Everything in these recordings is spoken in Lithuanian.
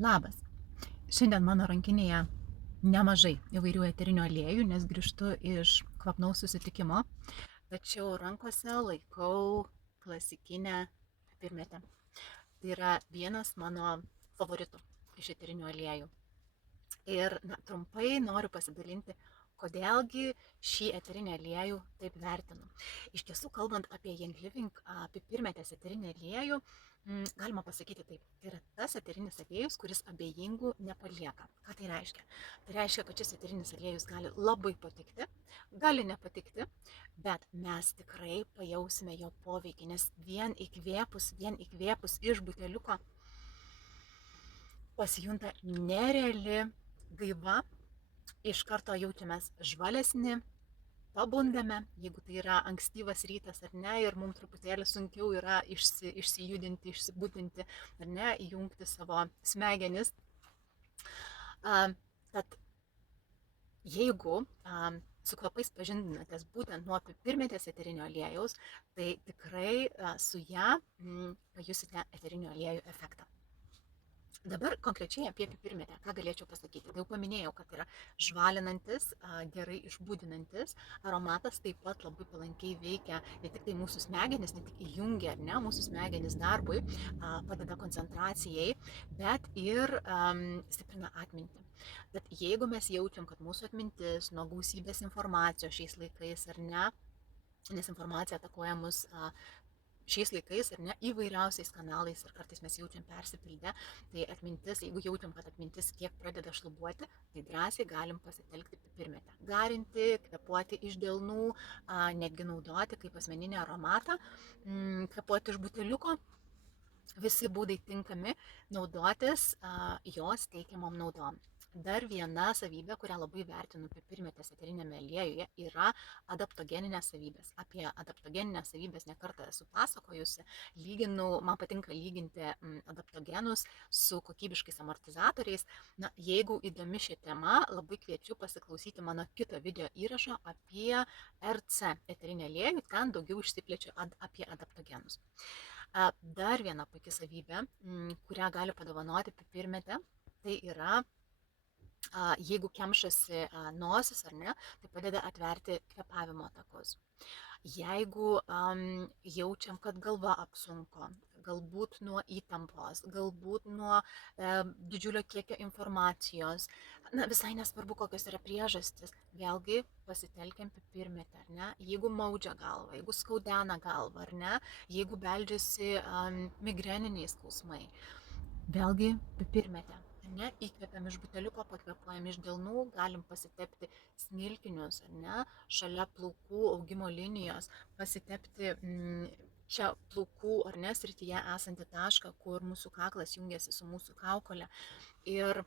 Labas. Šiandien mano rankinėje nemažai įvairių eterinių aliejų, nes grįžtu iš kvapnaus susitikimo, tačiau rankose laikau klasikinę pipirmėtę. Tai yra vienas mano favoritų iš eterinių aliejų. Ir trumpai noriu pasidalinti, kodėlgi šį eterinį aliejų taip vertinu. Iš tiesų, kalbant apie Young Living pipirmėtės eterinį aliejų, galima pasakyti taip, tai yra tas eterinis aliejus, kuris abejingų nepalieka. Ką tai reiškia? Tai reiškia, kad šis eterinis aliejus gali labai patikti, gali nepatikti, bet mes tikrai pajausime jo poveikį, nes vien įkvėpus iš buteliuko pasijunta nereali gaiva, iš karto jaučiamės žvalesni, pabundame, jeigu tai yra ankstyvas rytas ar ne, ir mums truputėlį sunkiau yra išsijudinti, išsibūdinti ar ne, įjungti savo smegenis. Tad jeigu su kvapais pažindinatės būtent nuo pipirmėtės eterinio aliejaus, tai tikrai su ją pajusite eterinio aliejų efektą. Dabar konkrečiai apie pipirmėtę, ką galėčiau pasakyti. Jau paminėjau, kad yra žvalinantis, gerai išbūdinantis aromatas, taip pat labai palankiai veikia ne tik tai mūsų smegenis, ne tik įjungia mūsų smegenis darbui, padeda koncentracijai, bet ir stiprina atmintį. Bet jeigu mes jaučiam, kad mūsų atmintis nuo gausybės informacijos šiais laikais ar ne, nes informacija atakuoja mus šiais laikais ar ne įvairiausiais kanalais ir kartais mes jaučiam persipildę, tai atmintis, jeigu jaučiam, kad atmintis kiek pradeda šlubuoti, tai drąsiai galim pasitelkti pipirmėtę. Garinti, kvėpuoti iš delnų, netgi naudoti kaip asmeninį aromatą, kvėpuoti iš buteliuko. Visi būdai tinkami naudotis jos teikiamom naudom. Dar viena savybė, kurią labai vertinu pipirmėtės eterinėme aliejuje, yra adaptogeninės savybės. Apie adaptogeninės savybės nekartą esu pasakojusi. Man patinka lyginti adaptogenus su kokybiškais amortizatoriais. Jeigu įdomi ši tema, labai kviečiu pasiklausyti mano kito video įrašo apie RC eterinį aliejų, ten daugiau išsiplėčiu apie adaptogenus. Dar viena puiki savybė, kurią gali padovanoti pipirmėtė, tai yra jeigu kemšasi nosis ar ne, tai padeda atverti kvėpavimo takus. Jeigu jaučiam, kad galva apsunko, galbūt nuo įtampos, galbūt nuo didžiulio kiekio informacijos, visai nesvarbu, kokios yra priežastis, vėlgi pasitelkiam pipirmėtę, ar ne, jeigu maudžia galvą, jeigu skaudena galvą, ar ne, jeigu beldžiasi migreniniai skausmai, vėlgi pipirmėtę. Ne, įkvepiam iš buteliuko, pakvepuojam iš delnų, galim pasitepti smilkinius, ne, šalia plaukų augimo linijos, pasitepti čia plaukų ar ne srityje esantį tašką, kur mūsų kaklas jungiasi su mūsų kaukolė. Ir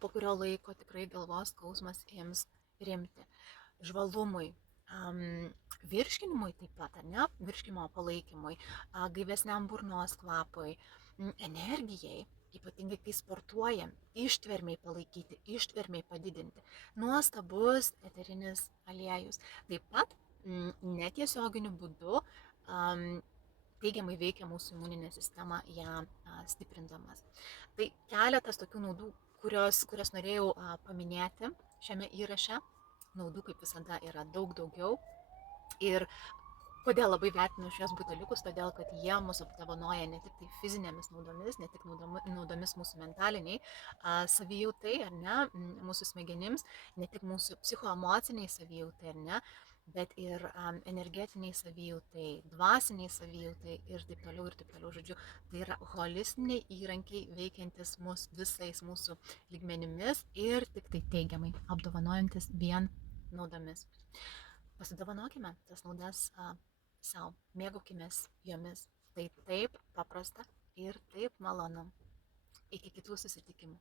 po kurio laiko tikrai galvos skausmas ims rimti. Žvalumui, virškinimui taip pat, ne, virškinimo palaikymui, gaivesniam burnos kvapui, energijai, ypatingai kai sportuojam, ištvermiai palaikyti, ištvermiai padidinti. Nuostabus eterinis aliejus. Taip pat netiesioginiu būdu teigiamai veikia mūsų imuninę sistemą, ją stiprindamas. Tai keletas tokių naudų, kurias norėjau paminėti šiame įraše. Naudų kaip visada yra daug daugiau. Ir kodėl labai vertinu šios buteliukus, todėl kad jie mus apdovanoja ne tik tai fizinėmis naudomis, ne tik naudomis mūsų mentaliniai savijautai, ar ne, mūsų smegenims, ne tik mūsų psichoemociniai savijautai, ar ne, bet ir energetiniai savijautai, dvasiniai savijautai ir taip toliau, žodžiu, tai yra holistiniai įrankiai veikiantis mus visais mūsų lygmenimis ir tik tai teigiamai apdovanojantis vien naudomis. Pasidovanokime tas naudas savo, mėgaukimės jomis. Tai taip paprasta ir taip malonu. Iki kitų susitikimų.